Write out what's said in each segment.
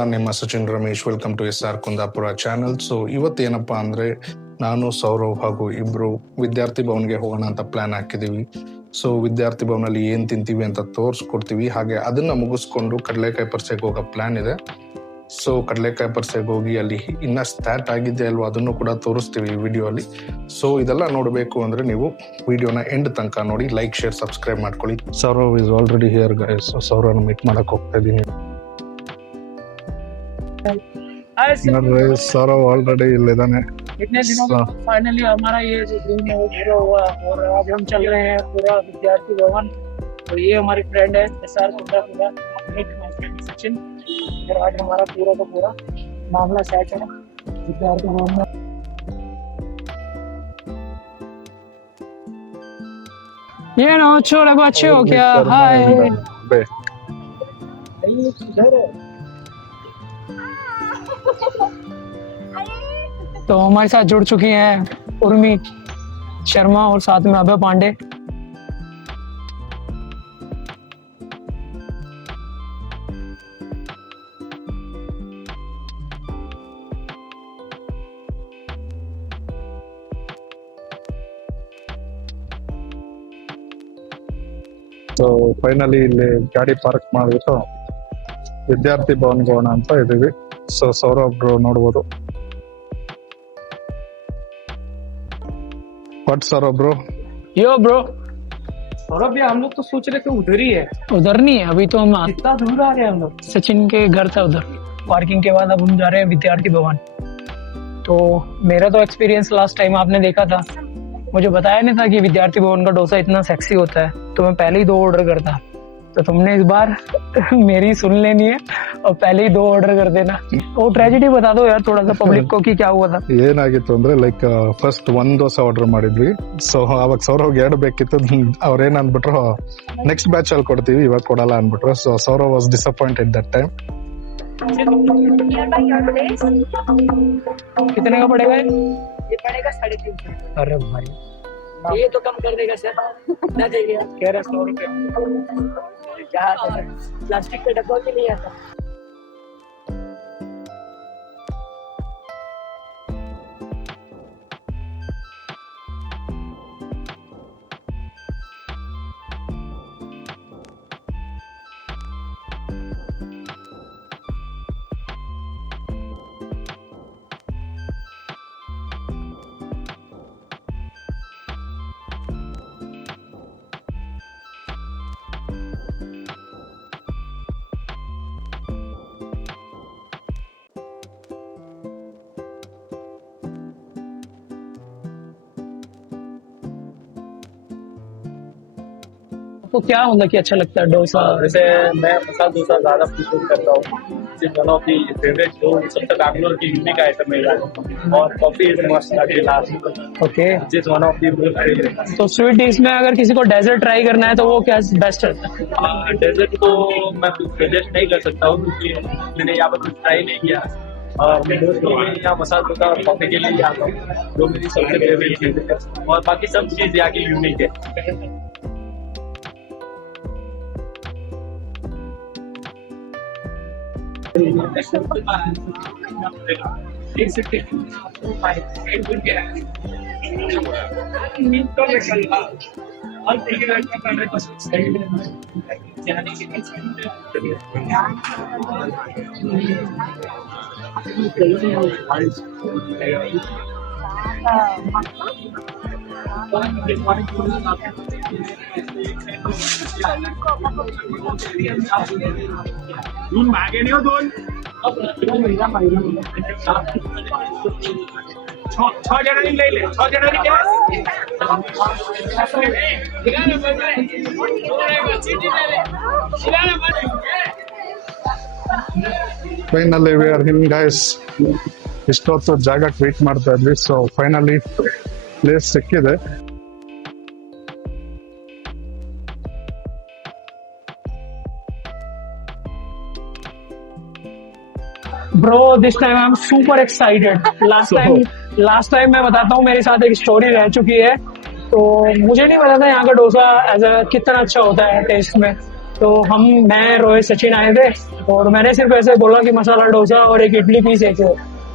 ನಾನು ನಿಮ್ಮ Sachin Ramesh. Welcome to SR Kundapura channel. So ಇವತ್ತೇನಪ್ಪ ಅಂದರೆ ನಾನು ಸೌರವ್ ಹಾಗೂ ಇಬ್ಬರು ವಿದ್ಯಾರ್ಥಿ ಭವನ್ಗೆ ಹೋಗೋಣ ಅಂತ ಪ್ಲ್ಯಾನ್ ಹಾಕಿದ್ದೀವಿ. ಸೊ ವಿದ್ಯಾರ್ಥಿ ಭವನಲ್ಲಿ ಏನು ತಿಂತೀವಿ ಅಂತ ತೋರಿಸ್ಕೊಡ್ತೀವಿ. ಹಾಗೆ ಅದನ್ನು ಮುಗಿಸ್ಕೊಂಡು ಕಡಲೆಕಾಯಿ ಪರಿಸೆಗೆ ಹೋಗೋ ಪ್ಲ್ಯಾನ್ ಇದೆ. ಸೊ ಕಡಲೆಕಾಯಿ ಪರಿಸೆಗೆ ಹೋಗಿ ಅಲ್ಲಿ ಇನ್ನೂ ಸ್ಟಾರ್ಟ್ ಆಗಿದೆ ಅಲ್ವಾ, ಅದನ್ನು ಕೂಡ ತೋರಿಸ್ತೀವಿ ವಿಡಿಯೋ ಅಲ್ಲಿ. ಸೊ ಇದೆಲ್ಲ ನೋಡಬೇಕು ಅಂದರೆ ನೀವು ವಿಡಿಯೋನ ಎಂಡ್ ತನಕ ನೋಡಿ, ಲೈಕ್, ಶೇರ್, ಸಬ್ಸ್ಕ್ರೈಬ್ ಮಾಡ್ಕೊಳ್ಳಿ. Saurav is already here guys. So ಸೌರವ್ನ ಮೀಟ್ ಮಾಡಕ್ಕೆ ಹೋಗ್ತಾ ಇದ್ದೀನಿ. ನೋಡ್ರಿ, सौरभ ऑलरेडी इलेदाने. इतने दिनों में फाइनली हमारा ये जो ड्रीम है वो पूरा हुआ और आज हम चल रहे हैं पूरा विद्यार्थी भवन. तो ये हमारी फ्रेंड है SR कुंदापुरा, सचिन. और आज हमारा पूरा का पूरा मामला सेट है विद्यार्थी भवन में. ये ना छोटा बच्चे हो क्या? हाय. तो हमारे साथ जुड़ चुकी हैं उर्मी शर्मा और साथ में अभय पांडे. ಸೊ ಫೈನಲಿ ಇಲ್ಲಿ ಗಾಡಿ ಪಾರ್ಕ್ ಮಾಡಿಬಿಟ್ಟು ವಿದ್ಯಾರ್ಥಿ ಭವನ್ಗೆ ಹೋಗೋಣ ಅಂತ ಇದ್ದೀವಿ. ಸೊ ಸೌರವ್ ಬ್ರೋ ನೋಡ್ಬೋದು. What Saurabh bro? Yo bro Saurabh भैया, हम लोग तो सोच रहे थे उधर ही है. उधर नहीं है, अभी तो हम कितना दूर आ रहे हैं हम लोग. सचिन के घर था उधर. पार्किंग के बाद अब हम जा रहे हैं विद्यार्थी भवन. तो मेरा तो एक्सपीरियंस लास्ट टाइम आपने देखा था, मुझे बताया नहीं था कि विद्यार्थी भवन का डोसा इतना सेक्सी होता है, तो मैं पहले ही 2 ऑर्डर करता. तो तुमने इस बार मेरी सुन लेनी है और पहले ही 2 ऑर्डर कर देना. वो ट्रेजेडी बता दो यार थोड़ा सा पब्लिक को कि क्या हुआ था. ಏನಾಗಿತ್ತು ಅಂದ್ರೆ ಲೈಕ್ ಫಸ್ಟ್ 1 ದೋಸೆ ಆರ್ಡರ್ ಮಾಡಿದ್ವಿ. ಸೊ ಅವಾಗ ಸೌರವ್ 2 ಬೇಕಿತ್ತು. ಅವ್ರೇನ್ ಅಂದ್ಬಿಟ್ರು, ನೆಕ್ಸ್ಟ್ ಬ್ಯಾಚ್ ಅಲ್ಲಿ ಕೊಡ್ತೀವಿ, ಇವಾಗ ಕೊಡಲ್ಲ ಅಂದ್ಬಿಟ್ರು. So Saurav was disappointed that time. कितने का पड़ेगा ये? पड़ेगा 350. अरे भाई ये तो कम कर देगा सर. ना देंगे, कह रहा 100 रुपए. क्या प्लास्टिक का डब्बा भी नहीं आता. आपको क्या मतलब कि अच्छा लगता है डोसा? वैसे मैं मसाला डोसा ज़्यादा प्रेफर करता हूँ. वन ऑफ दी फेवरेट जो सबसे बैंगलोर की यूनिक आइटम है. और coffee is must last. Okay, जिस वन ऑफ दी फेवरेट. तो स्वीट डिश में अगर किसी को डेजर्ट ट्राई करना है तो वो क्या बेस्ट रहता है? डेजर्ट को मैं सजेस्ट नहीं कर सकता हूँ क्योंकि मैंने यहाँ पर कुछ ट्राई नहीं किया. और मैं दोस्तों में यहाँ मसाला डोसा और कॉफी के लिए आता हूँ, जो मेरी सबसे फेवरेट चीज़ है. और बाकी सब चीज़ यहाँ की यूनिक है. मागे नहीं हो 2 6 जणांनी लई 6 जणांनी finally we are him guys. ಇಷ್ಟೊತ್ತು ಜಾಗಕ್ಕೆ ವೇಟ್ ಮಾಡ್ತಾ ಇದ್ವಿ. ಸೊ ಫೈನಲಿ ಪ್ಲೇಸ್ ಸಿಕ್ಕಿದೆ. Bro, this time I'm super excited. Last time मैं बताता हूँ, मेरे साथ एक स्टोरी रह चुकी है. तो मुझे नहीं पता था यहाँ का डोसा कितना अच्छा होता है टेस्ट में. तो मैं रोहित सचिन आए थे और मैंने सिर्फ ऐसे बोला कि मसाला डोसा और एक इडली पीस एक हो।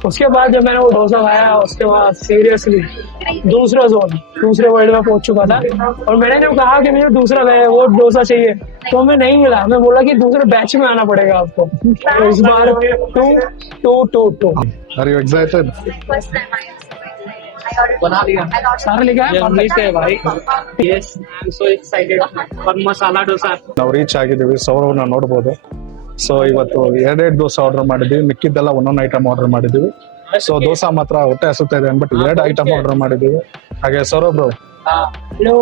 उसके बाद जब मैंने वो डोसा खाया उसके बाद सीरियसली दूसरा जोन, दूसरे वर्ल्ड में पहुंच चुका था। और मैंने जब कहा कि मुझे दूसरा वो डोसा चाहिए तो हमें नहीं मिला। मैं बोला कि दूसरे बैच में आना पड़ेगा आपको। तो इस बार 2-2-2-2 Are you excited? First time I ordered. बना लिया। I ordered. सारे लेके आए जल्दी से भाई। Yes, I'm so excited. और ಮಸಾಲಾ ಡೋಸಾ ನಾವು ರೀಚ್ ಆಗಿದ್ದೀವಿ. ಸೌರವ್ನ ನೋಡ್ಬೋದು. ಸೊ ಇವತ್ತು 2 ದೋಸೆ ಆರ್ಡರ್ ಮಾಡಿದ್ವಿ, ಮಿಕ್ಕಿದ್ದೆಲ್ಲ ಒಂದೊಂದು ಐಟಮ್ ಆರ್ಡರ್ ಮಾಡಿದ್ವಿ. ಸೊ ದೋಸೆ ಮಾತ್ರ ಹೊಟ್ಟೆ ಹಸುತ್ತಾ ಇದೆ ಅಂದ್ಬಿಟ್ಟು 2 ಐಟಮ್ ಆರ್ಡರ್ ಮಾಡಿದ್ವಿ. ಹಾಗೆ Sourav bro hello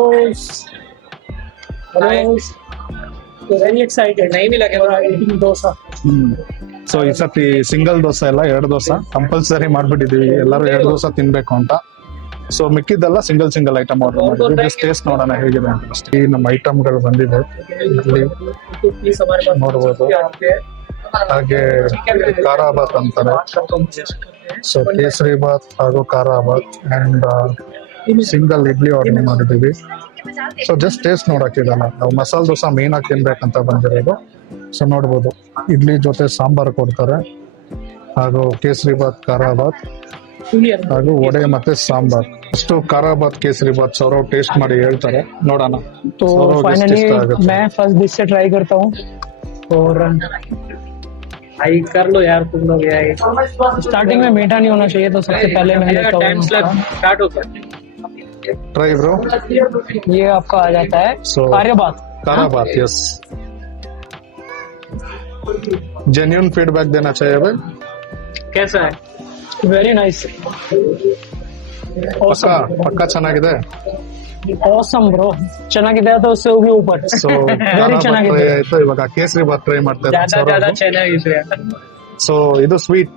very excited नहीं मिला कैमरा eating डोसा। ಸೊ ಈ ಸತಿ ಸಿಂಗಲ್ ದೋಸೆ ಎಲ್ಲ 2 ದೋಸೆ ಕಂಪಲ್ಸರಿ ಮಾಡ್ಬಿಟ್ಟಿದೀವಿ, ಎಲ್ಲರೂ 2 ದೋಸೆ ತಿನ್ಬೇಕು ಅಂತ. ಸೊ ಮಿಕ್ಕಿದ್ದೆಲ್ಲ ಸಿಂಗಲ್ ಐಟಮ್ ಆರ್ಡರ್ ಮಾಡಿದ್ವಿ. ಜಸ್ಟ್ ಟೇಸ್ಟ್ ನೋಡೋಣ ಹೇಗಿದೆ ಅಂತ ಅಷ್ಟೇ. ಈ ನಮ್ಮ ಐಟಮ್ಗಳು ಬಂದಿದೆ ಇಲ್ಲಿ प्लीज हमारे पास ನೋಡ್ಬೋದು. ಹಾಗೆ ಖಾರಾಬಾತ್ ಅಂತಾರೆ. ಸೊ ಕೇಸರಿ ಬಾತ್ ಹಾಗೂ ಖಾರಾಬಾತ್ ಅಂಡ್ ಸಿಂಗಲ್ ಇಡ್ಲಿ ಆರ್ಡರ್ ಮಾಡಿದೀವಿ. ಸೊ ಜಸ್ಟ್ ಟೇಸ್ಟ್ ನೋಡಕ್ಕಿದಲ್ಲ, ನಾವು ಮಸಾಲೆ ದೋಸೆ ಮೇನ್ ಆಗಿ ತಿನ್ಬೇಕಂತ ಬಂದಿರೋದು. ಸೊ ನೋಡ್ಬೋದು ಇಡ್ಲಿ ಜೊತೆ ಸಾಂಬಾರ್ ಕೊಡ್ತಾರೆ, ಹಾಗೂ ಕೇಸರಿ ಬಾತ್, ಖಾರಾಬಾತ್ ಹಾಗೂ ವಡೆ ಮತ್ತೆ ಸಾಂಬಾರ್. ಅಷ್ಟು ಖಾರಾಬಾತ್, ಕೇಸರಿ ಬಾತ್ ಸೌರವ್ ಟೇಸ್ಟ್ ಮಾಡಿ ಹೇಳ್ತಾರೆ, ನೋಡೋಣ. तो ಸೌರವ್ಗೆ ಎಷ್ಟು फाइनली ಇಷ್ಟ ಆಗುತ್ತೆ. मैं फर्स्ट डिश से ट्राई करता हूँ। और भाई कर लो यार, तुम लोग यार। स्टार्टिंग में मीठा नहीं होना चाहिए तो सबसे पहले मैं लेता टाइम स्लैब हूँ। स्टार्ट होता है। Try bro. ये आपका आ जाता है So- कार्यबात। ಖಾರಾಬಾತ್, ಎಸ್. जेन्युइन फीडबैक देना चाहिए भाई. कैसा है? वेरी नाइस, ಪಕ್ಕಾ ಪಕ್ಕಾ ಚೆನ್ನಾಗಿದೆ. awesome bro, ಚೆನ್ನಾಗಿದೆ तो उससे भी ऊपर ಸೊ ವೆರಿ ಚೆನ್ನಾಗಿದೆ। ಟ್ರೈ ಆಯ್ತು, ಇವಾಗ ಕೇಸರಿ ಬಾತ್ ಟ್ರೈ ಮಾಡ್ತಾ ज्यादा ಇದ್ದಾರೆ. ಚೆನ್ನಾಗಿದೆ। ಸೊ ಇದು ಸ್ವೀಟ್.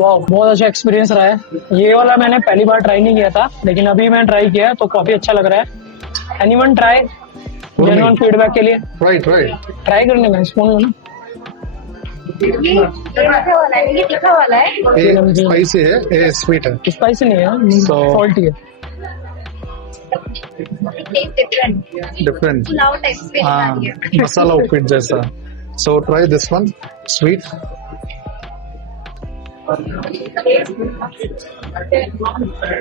वाह, बहुत अच्छा एक्सपीरियंस रहा है। ये वाला मैंने पहली बार ट्राई नहीं किया था, लेकिन अभी मैं ट्राई किया तो काफी अच्छा लग रहा है। एनीवन ट्राई, जेन्युइन फीडबैक के लिए ಟ್ರೈ ट्राई करने में स्पून लो ना। ये मीठा वाला है, ये तीखा वाला है। ये स्पाइसी है, ये स्वीट है. स्पाइसी नहीं है, So- सॉल्टी है। Taste different. Different. Pulao type feeling आ रही है। मसाला उपीट जैसा. So try this one, sweet.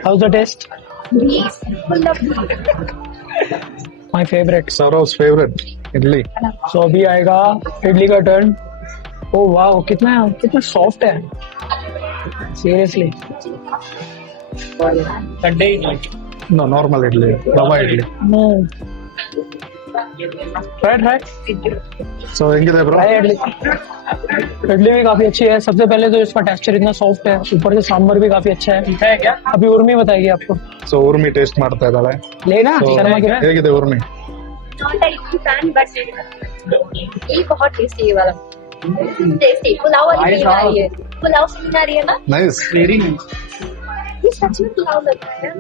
How's the taste? Full of My favorite. Saurav's favorite idli. So अभी आएगा इडली का टर्न। ओह वाह, कितना सॉफ्ट है सीरियसली। ठंडे ही नहीं। No, normal idli, rava idli. Try So ಹೆಂಗಿದೆ bro? इडली भी काफी अच्छी है। सबसे पहले तो इसका टेक्सचर इतना सॉफ्ट है, ऊपर से सांभर भी काफी अच्छा है। मीठा है क्या? अभी उर्मी बताएगी आपको। So ಊರ್ಮಿ ಟೇಸ್ಟ್ ಮಾಡ್ತಾ ಇದ್ದಾಳೆ. लेना So शर्मा की ಹೇಗಿದೆ Urmi? Not type fan but ये बहुत टेस्टी है वाला। टेस्टी पुलाव वाली फीलिंग आ रही है। पुलाव फीलिंग आ रही है ना? Nice. Very nice. ये सच में पुलाव लग रहा है।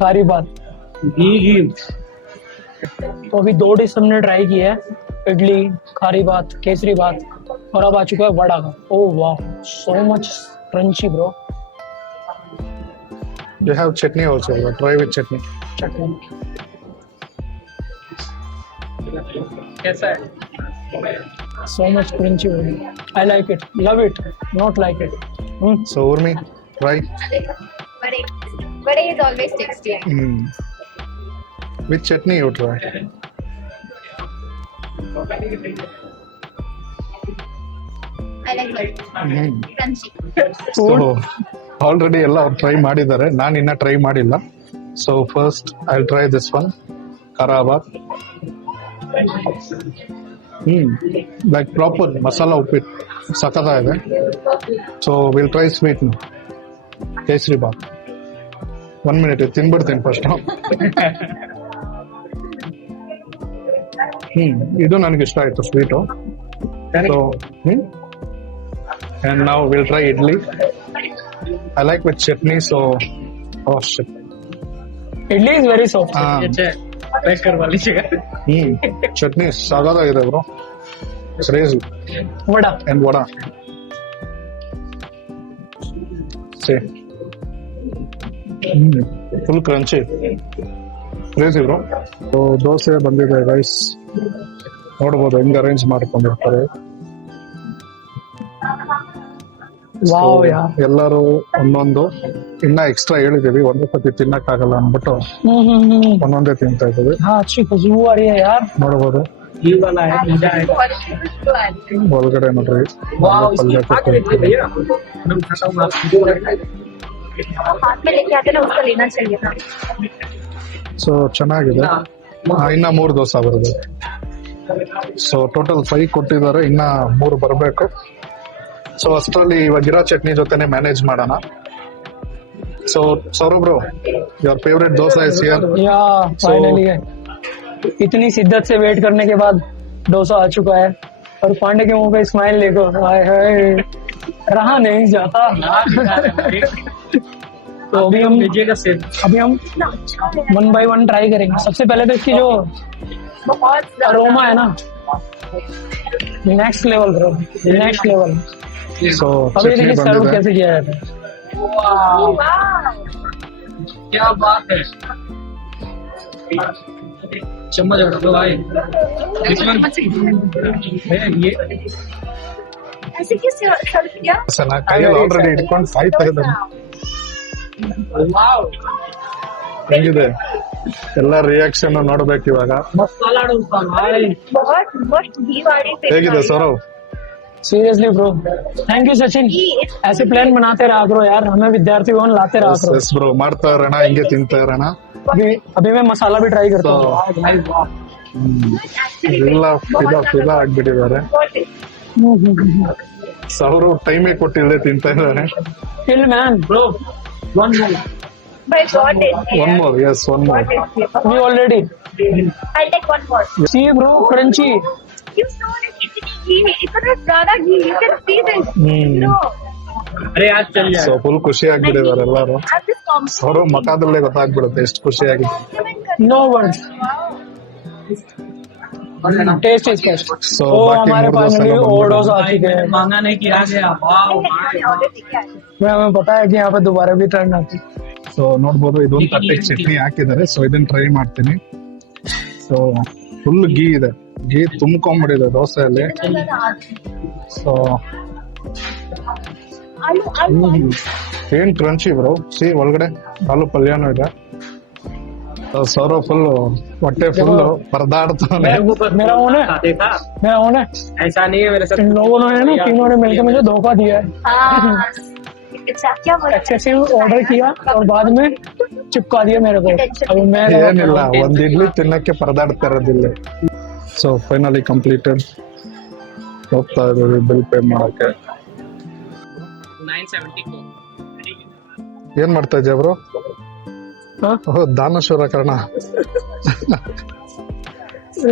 सारी बात। तो अभी 2 डिश हमने ट्राई की है, इडली, खारी बात, केसरी बात, और अब आ चुका है वड़ा का। ओह वाह, so much crunchy bro. You have chutney also. Try with chutney. कैसा है? So much crunchy bro. I like it, love it, not like it. So Urmi try. Vada is always tasty. With chutney you try. I like it. Crunchy. So already ಎಲ್ಲ ಅವ್ರು try ಮಾಡಿದ್ದಾರೆ, ನಾನು ಇನ್ನ try ಮಾಡಿಲ್ಲ. So first I try this one, khara bath. Like proper masala uppittu ಸಖತ್ತಾಗಿದೆ. So will try sweet ನು kesari bath. 1 minute ತಿನ್ಬಿಡ್ತೀನಿ first. ಇದು ನನಗೆ ಇಷ್ಟ ಆಯ್ತು sweet. So and now we'll try idli. I like with chutney, so oh shit. Idli is very soft. अच्छा है, pack करवा लीजिएगा। Chutney sagadaಗಿದೆ bro, crazy. Vada And vada, see, full crunchy, crazy bro. So dosa ಬಂದಿದೆ guys. ನೋಡ್ಬೋದು ಹೆಂಗ್ arrange ಮಾಡ್ಕೊಂಡಿರ್ತಾರೆ. Wow ಯಾರ್. ಎಲ್ಲರೂ ಒಂದೊಂದು ಇನ್ನ ಎಕ್ಸ್ಟ್ರಾ ಹೇಳಿದೀವಿ, ಒಂದೇ ಸತಿ ತಿನ್ನಕ್ ಆಗಲ್ಲ ಅಂದ್ಬಿಟ್ಟು ಒಂದೊಂದೇ ತಿಂತಾ ಇದ್ದೀವಿ. हाँ अच्छी खुशबू आ रही है यार. ನೋಡ್ಬೋದು ये वाला है मजा है। ಒಳಗಡೆ ನೋಡ್ರಿ वाह ಪಲ್ಯ इसकी आग ಕೊಟ್ಟಿರ್ತಾರೆ. देखिए भैया, मैं उठाता हूँ हाथ में लेके आते ना, उसको लेना चाहिए था. ಸೊ ಚೆನ್ನಾಗಿದೆ. ಇನ್ನ 3 ದೋಸೆ ಬರುತ್ತೆ. ಸೊ ಟೋಟಲ್ 5 ಕೊಟ್ಟಿದ್ದಾರೆ, ಇನ್ನ 3 ಬರಬೇಕು. ಸೊ ಅಷ್ಟರಲ್ಲಿ ಇವಾಗ ಗಿರಾ ಚಟ್ನಿ ಜೊತೆನೆ ಮ್ಯಾನೇಜ್ ಮಾಡೋಣ. So Saurabh bro, your favourite dosa is here. या फाइनली है. इतनी शिद्दत से वेट करने के बाद डोसा आ चुका है और पांडे के मुंह पे स्माइल देखो. हाय हाय, रहा नहीं जाता. तो लीजिएगा सेब। अभी हम इतना अच्छा है, 1 by 1 ट्राई करेंगे. सबसे पहले तो इसकी जो बहुत अरोमा है ना, next level bro, next level. So अभी ಚಟ್ನಿ देखिए सर्व ಬಂದಿದೆ. कैसे किया जाता है. वाह वाह. क्या बात है। चम्मच हटा दो भाई। इसमें ये ऐसे क्यों सर्व किया? ನಾ ಕೈಯಲ್ಲಿ ಆಲ್ರೆಡಿ ಇಟ್ಕೊಂಡು ಸಾಯ್ತಾ ಇದ್ದಾನೆ. वाह ಹೆಂಗಿದೆ ಎಲ್ಲ ರಿಯಾಕ್ಷನ್ ನೋಡ್ಬೇಕು ಇವಾಗ. मसाला डोसा भाई। बहुत मस्त घी वाली ಹೇಗಿದೆ Sourav? Seriously bro, thank you Sachin. ऐसे प्लान बनाते रहा करो यार, हमें विद्यार्थी भवन लाते रहा करो. ಎಸ್ ಬ್ರೋ, ಮಾಡ್ತಾ ಇರೋಣ, ಹಿಂಗೆ ತಿಂತಾ ಇರೋಣ. अभी मैं मसाला भी ट्राई करता हूँ. भाई वाह। ಎಲ್ಲ ಫಿದಾ ಆಗ್ಬಿಟ್ಟಿದ್ದಾರೆ. ಸೌರವ್ ಟೈಮೇ ಕೊಟ್ಟಿಲ್ಲದೆ ತಿಂತಾ ಇದ್ದಾರೆ. Chill man, Bro, one more। But बहुत tasty ಒನ್ है. More, yes one more. बहुत tasty है. we already I'll take one more. see bro, crunchy. You saw it, इतनी घी, इतना ज्यादा घी. You can see this. No. अरे आज चल ಸೊ जाए। ಫುಲ್ ಖುಷಿ ಆಗ್ಬಿಟ್ಟಿದ್ದಾರೆ ಎಲ್ಲರೂ. Have this ಸೌರವ್ ಮಖದಲ್ಲೇ ಗೊತ್ತಾಗ್ಬಿಡುತ್ತೆ ಎಷ್ಟು ಖುಷಿ ಆಗಿದೆ. compliment. No words. Taste is taste. So, ओ बाकी हमारे मूड पास दोस्तों में का ओवरडोज आ भाई, चुके हैं. मांगा नहीं किया गया। वाह हमें पता है कि यहाँ पे दोबारा भी टर्न आती है. ಸೊ ನೋಡ್ಬೋದು ಇದೊಂದು ತಟ್ಟೆಗೆ ಚಟ್ನಿ ಹಾಕಿದ್ದಾರೆ. ಸೊ ಇದನ್ನ ಟ್ರೈ ಮಾಡ್ತೀನಿ. ಸೊ ಫುಲ್ ಗೀ ಇದೆ, ಗೀ ತುಂಬ್ಕೊಂಡ್ಬಿಟ್ಟಿದೆ ದೋಸೆಯಲ್ಲಿ. ಸೊ आलू ಏನ್ ಕ್ರಂಚಿ ಬ್ರೋ. ಸಿ ಒಳಗಡೆ ಆಲೂ ಪಲ್ಯನೂ ಇದೆ. So, ಸೌರವ್ ಫುಲ್ ಹೊಟ್ಟೆ ಫುಲ್ ಪರದಾಡ್ತಾನೆ. मेरा ओन है, देखा मेरा ओन है. ऐसा नहीं है मेरे साथ। इन लोगों ने ना, तीनों ने मिलकर मुझे धोखा दिया है. हाँ. अच्छा क्या बोला? एक्सेसिव ऑर्डर किया और बाद में चिपका दिया मेरे को. अभी मैं ಏನಿಲ್ಲ, ಒಂದ್ ಇಡ್ಲಿ ತಿನ್ನಕ್ಕೆ ಪರದಾಡ್ತಾ ಇರೋದಿಲ್ಲ. So finally completed. ಹೋಗ್ತಾ ಇದೀವಿ ಬಿಲ್ ಪೇ ಮಾಡಕ್ಕೆ. 974। ಏನ್ ಮಾಡ್ತಾ ಇದ್ಯಾ ಬ್ರೋ? हाँ? ದಾನಶೂರ Karna.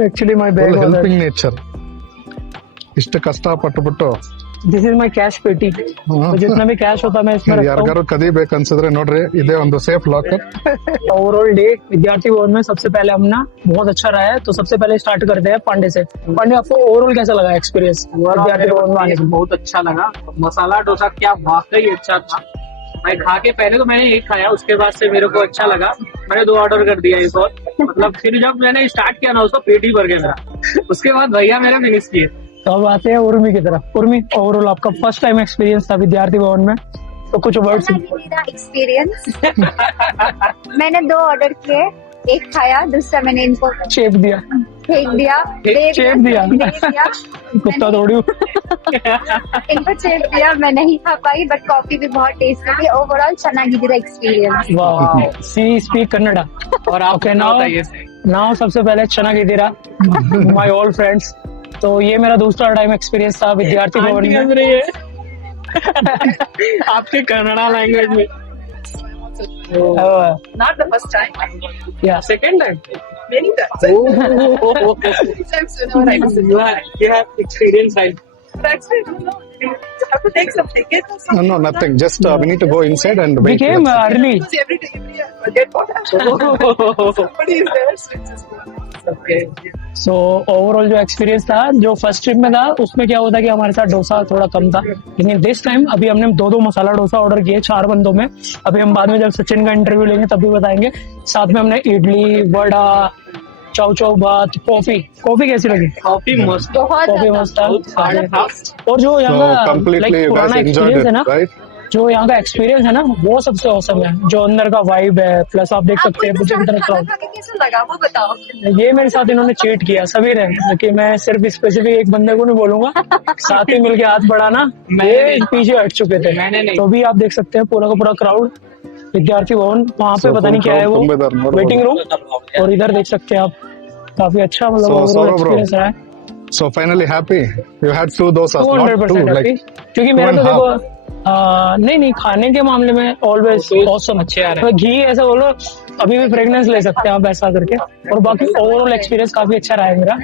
Actually my bag full वाला. Helping nature. ಇಷ್ಟು ಕಷ್ಟ ಪಟ್ಬಿಟ್ಟು दिस इज माय कैश पेटी. तो जितना भी कैश होता है मैं इसमें रखता हूँ. ಯಾರಿಗಾರು ಕದಿಬೇಕನ್ಸಿದ್ರೆ ನೋಡ್ರಿ, ಇದೇ ಒಂದು ಸೇಫ್ ಲಾಕರ್. ओवरऑल डे विद्यार्थी भवन में सबसे पहले हम ना बहुत अच्छा रहा है. तो सबसे पहले स्टार्ट करते हैं पांडे से. पांडे, आपको ओवरऑल कैसा लगा एक्सपीरियंस विद्यार्थी भवन में आने के? बहुत अच्छा लगा। मसाला डोसा क्या वाकई अच्छा था। मैं खा के पहले तो मैंने एक खाया, उसके बाद से मेरे को अच्छा लगा। मैंने 2 ऑर्डर कर दिया एक और। मतलब फिर जब मैंने स्टार्ट किया ना, उसको पेट ही भर गया मेरा। उसके बाद भैया मेरा फिनिश किए। तो अब आते हैं उर्मी की तरफ. उर्मी, ओवरऑल आपका फर्स्ट टाइम एक्सपीरियंस था विद्यार्थी भवन में, तो कुछ वर्ड्स. मेरा एक्सपीरियंस. मैंने 2 ऑर्डर किए, एक खाया, दूसरा मैंने इनको शेप दिया, फेंक दिया, दे चेप दिया. कुत्ता दौड़ी. इनको चेप दिया. मैं नहीं खा पाई, बट कॉफी भी बहुत टेस्टी थी. ओवरऑल ಚೆನ್ನಾಗಿದ್ದೀರಾ एक्सपीरियंस. वाह, सी स्पीक कन्नड़ा. और आप Okay, now सबसे पहले ಚೆನ್ನಾಗಿದ್ದೀರಾ माय ऑल फ्रेंड्स. तो ये मेरा दूसरा टाइम एक्सपीरियंस था विद्यार्थी भवन में. आपके कन्नड़ा लैंग्वेज में। Not the first time. या second time. Many times. Times whenever I was in. You have experience, right? Actually, I don't know. You have to take some ticket or something. No, nothing. Just we need to go inside and we wait. came early. Because every day, every year, forget what happened. Somebody is there, so it's just Okay. So overall जो experience था, जो first trip में था, उसमें क्या होता कि हमारे साथ डोसा थोड़ा कम था. लेकिन दिस टाइम अभी हमने 2 मसाला डोसा ऑर्डर किए 4 बंदों में. अभी हम बाद में जब सचिन का इंटरव्यू लेंगे तब भी बताएंगे. साथ में हमने इडली, वड़ा, चाव चाव बात, कॉफी कैसी लगी? कॉफी मस्त। बहुत कॉफी ज्यादा। मस्त था। Hard fast. और जो यहाँ का completely लाइक you guys पुराना enjoyed एक्सपीरियंस है it, ना, right? जो यहाँ का एक्सपीरियंस है ना, वो सबसे औसम है। जो अंदर का वाइब है, प्लस आप देख आपको सकते हैं इतना पीछे की सारा तरफ खाना crowd। खा के कैसा लगा वो बताओ। ये मेरे साथ इन्होंने चीट किया, सभी रहे कि मैं सिर्फ स्पेसिफिक एक बंदे को नहीं बोलूंगा, साथ ही मिलके हाथ बढ़ाना, ये पीछे हट चुके थे। मैंने नहीं। तो भी आप देख सकते हैं पूरा का पूरा क्राउड विद्यार्थी भवन, वहाँ पे So, पता नहीं full क्या है वो, crowd तुम्हें इधर वेटिंग रूम। और इधर देख सकते हैं आप, काफी अच्छा मतलब So, overall Saurabh bro, experience रहा है। So finally happy. You had 2 dosas, not 2. 200% Like क्योंकि मेरा तो 2.5. देखो नहीं खाने के मामले में ऑलवेज ऑसम अच्छे आ रहे हैं। तो घी ऐसा बोलो, अभी भी फ्रेग्रेंस ले सकते हैं आप ऐसा करके। और बाकी ओवरऑल एक्सपीरियंस काफी अच्छा रहा है मेरा।